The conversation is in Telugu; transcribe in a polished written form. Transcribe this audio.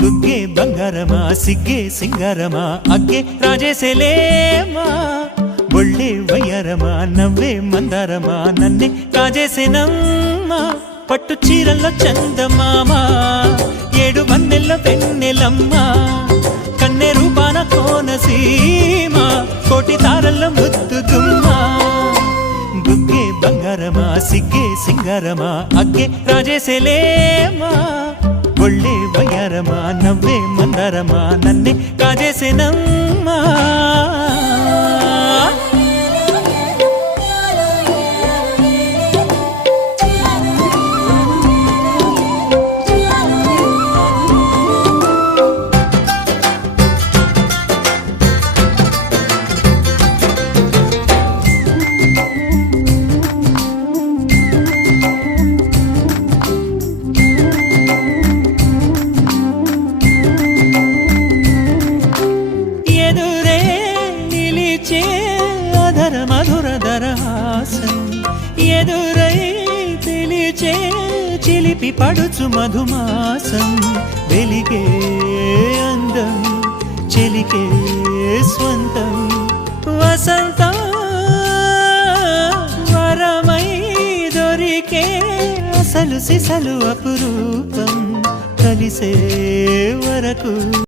బుగ్గే బంగారమా సిగ్గే సింగారమా అగ్గే రాజేసేలేమా ఒళ్ళే వయ్యారమా నవ్వే మందారమా నన్నే కాజేసేనమ్మా పట్టు చీరల్లో చందమామా ఏడు వన్నెల్ల వెన్నెలమ్మా కన్నె రూపాన కోనసీమా కోటి తారల్ల ముద్దుగుమ్మా బుగ్గే బంగారమా సిగ్గే సింగారమా అగ్గే రాజేసేలేమా ఒళ్ళే వయ్యారమా నవ్వే మందారమా నన్నే కాజేసేనమ్మా మధురధరహాసం ఎదురై పిలిచే చిలిపి పడుచు మధుమాసం వెలిగే అందం చెలికే స్వంతం వసంతం వరమై దొరికే అసలు సిసలు అపురూపం కలిసే వరకు